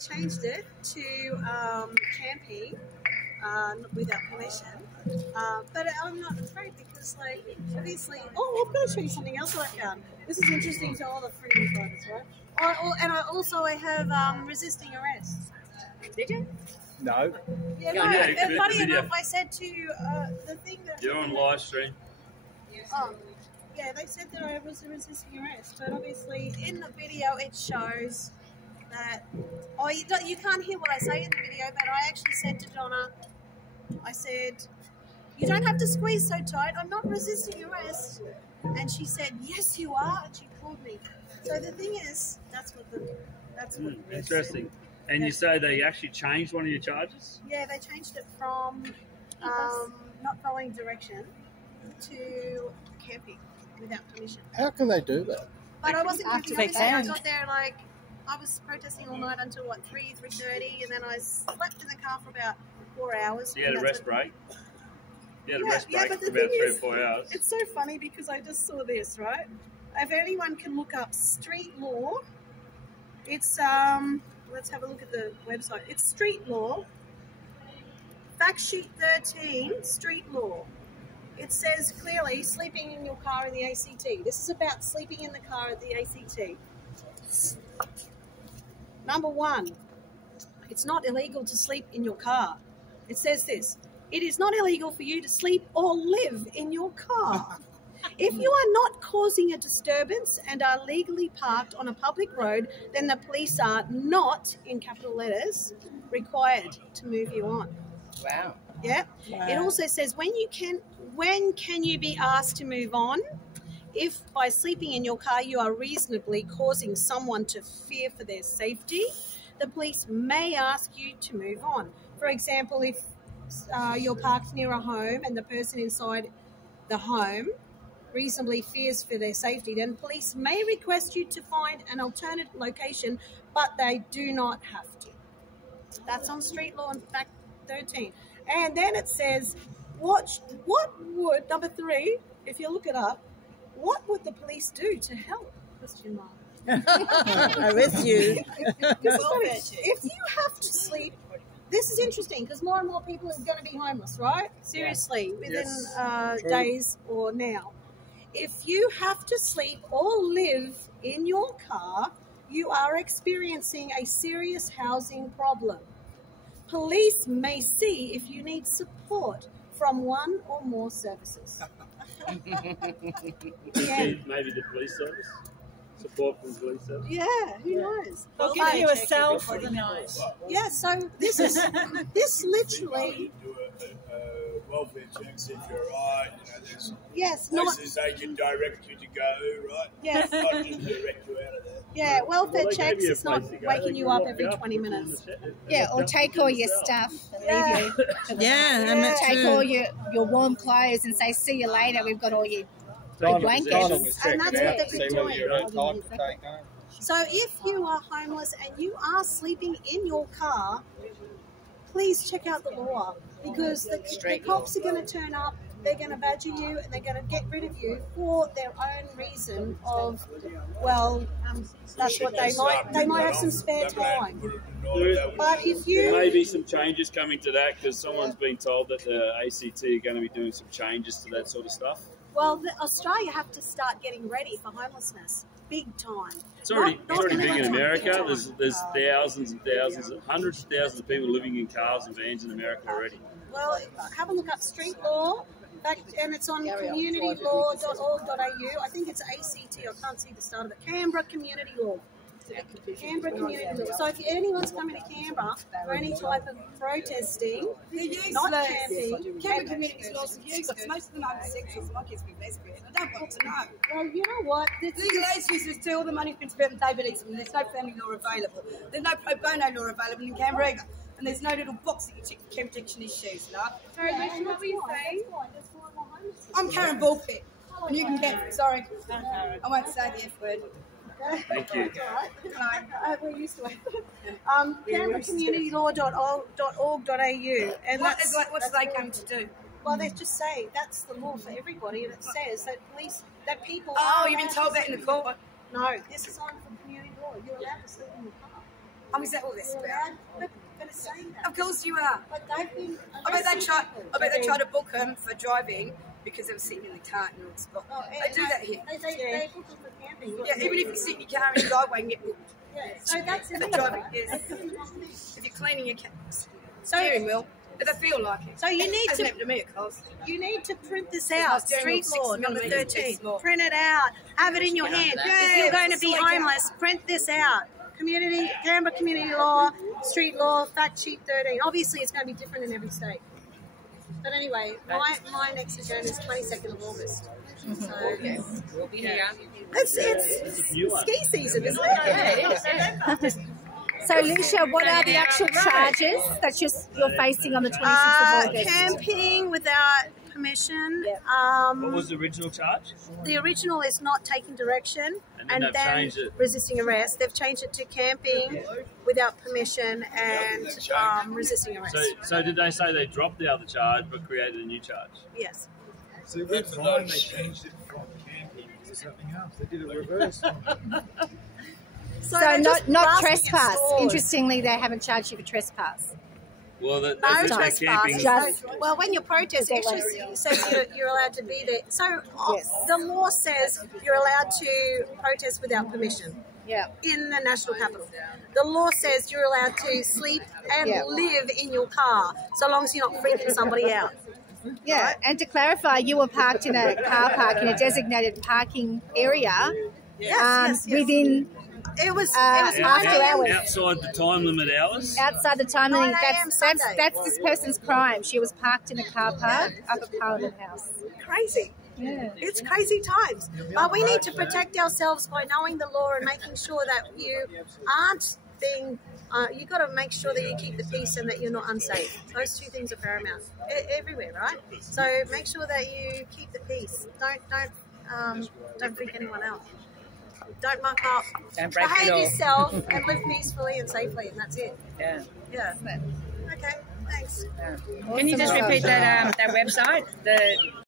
changed it to camping without permission. But I'm not afraid because, like, obviously... Oh, I'm going to show you something else that I found. This is interesting to all the freedom fighters, right? And I have resisting arrest. Did you? No. Yeah, no. Funny enough, I said to the thing that... You're on live stream. Oh, yeah, they said that I was resisting arrest, but obviously in the video it shows that... Oh, you can't hear what I say in the video, but I actually said to Donna, I said, you don't have to squeeze so tight, I'm not resisting arrest. And she said, yes you are, and she called me. So the thing is, that's what interesting. And you say they actually changed one of your charges? Yeah, they changed it from not following direction to camping without permission. How can they do that? But I wasn't camping. I got there I was protesting all night until 3:30, and then I slept in the car for about 4 hours. You had a rest break? You had a rest break for about 3 or 4 hours. It's so funny because I just saw this, right? If anyone can look up street law, it's let's have a look at the website. It's street law. Fact sheet 13, street law. It says clearly sleeping in your car in the ACT. This is about sleeping in the car at the ACT. Number 1, it's not illegal to sleep in your car. It says this: it is not illegal for you to sleep or live in your car. If you are not causing a disturbance and are legally parked on a public road, then the police are not, in capital letters, required to move you on. Wow. Yeah. Wow. It also says when can you be asked to move on? If by sleeping in your car you are reasonably causing someone to fear for their safety, the police may ask you to move on. For example, if you're parked near a home and the person inside the home reasonably fears for their safety, then police may request you to find an alternate location, but they do not have to. That's on street law in Fact 13. And then it says, what would, number 3, if you look it up, what would the police do to help? Question mark. Arrest you. If you have to sleep, this is interesting because more and more people are going to be homeless, right? Seriously, within days or now. If you have to sleep or live in your car, you are experiencing a serious housing problem. Police may see if you need support from one or more services. Yeah. Maybe the police service? Support from the police service? Yeah, who knows? They'll give you a cell for the night. Yeah, so this literally... welfare checks if you're right, there's places they can direct you to go, right? Yes. Not just direct you out of there. Yeah, welfare checks is not waking you up every 20 minutes. Yeah, or take all your stuff and leave you. Yeah, take all your warm clothes and say, see you later, we've got all your blankets. And that's what they've been doing. Time to take home. So if you are homeless and you are sleeping in your car, please check out the law, because the cops are going to turn up, they're going to badger you, and they're going to get rid of you for their own reason of, well, that's what they might have some spare time. But if you... There may be some changes coming to that, because someone's been told that the ACT are going to be doing some changes to that sort of stuff. Well, Australia have to start getting ready for homelessness, big time. It's already big in America. There's thousands and thousands, hundreds of thousands of people living in cars and vans in America already. Well, have a look up street law, and it's on communitylaw.org.au. I think it's ACT. I can't see the start of it. Canberra Community Law. Canberra Community Law. So if anyone's coming to Canberra for any type of protesting, not camping, Canberra Community Law is used because most of them are homosexuals. My kids have been lesbian. I don't want to know. Well, you know what? Legal aid solicitors too. All the money's been spent on David Eastman. There's no family law available. There's no pro bono law available in Canberra either. And there's no little box that you check for protection issues, no? Sorry, what were you saying? I'm Karen Bullpit. And you can get, sorry, I won't say the F word. Thank you. We're used to it. CanberraCommunityLaw.org.au, and what's they come to do? Well, they just say that's the law for everybody, and it says that people. Oh, you've been told that in the court? No, this is on for community law. You're allowed to sleep in the car. Oh, is that all this about? But it's saying that. Of course you are. But they've been I bet they tried to book him for driving because they were sitting in the car in the wrong spot. They do that here. They book them for camping. Yeah, even if you sit in your car in the driveway and get booked. Yeah, so that's For driving, yes. If you're cleaning your steering wheel, if they feel like it. So you need Hasn't to happened to me, of course. You need to print this out. Steering Street wheel, law 6 number millimetres 13. too small. Print it out. Have it in your hand. If you're going to be homeless, print this out. Canberra community law, street law, fact sheet 13. Obviously, it's going to be different in every state. But anyway, my next adjourn is 22nd of August. So We'll be here. it's ski season, isn't it? Yeah, it is. So, Lucia, what are the actual charges that you're facing on the 26th of August? Camping without permission. What was the original charge? The original is not taking direction And then they've changed it. resisting arrest. They've changed it to camping without permission and resisting arrest. So did they say they dropped the other charge but created a new charge? Yes. So that's fine. They changed it from camping to something else. They did it reverse. So they're just not blasting at trespass. stores. Interestingly, they haven't charged you for trespass. Well, No that's trespass. camping. Just- Well, when you protest, actually says you're allowed to be there. So the law says you're allowed to protest without permission Yeah. in the national capital. The law says you're allowed to sleep and live in your car so long as you're not freaking somebody out. Yeah, and to clarify, you were parked in a car park in a designated parking area Yes. within It was after 9 a.m. hours. Outside the time limit hours? outside the time limit. 9 a.m. Sunday. That's this person's crime. She was parked in a car park up at Parliament House. Crazy. Yeah. It's crazy times. But we need to protect ourselves by knowing the law and making sure that you aren't being, you've got to make sure that you keep the peace and that you're not unsafe. Those two things are paramount everywhere, right? So make sure that you keep the peace. Don't freak anyone out. Don't muck up. Don't break the Behave law. yourself and live peacefully and safely, and that's it. Yeah. Yeah. Okay. Thanks. Can you just repeat that website? The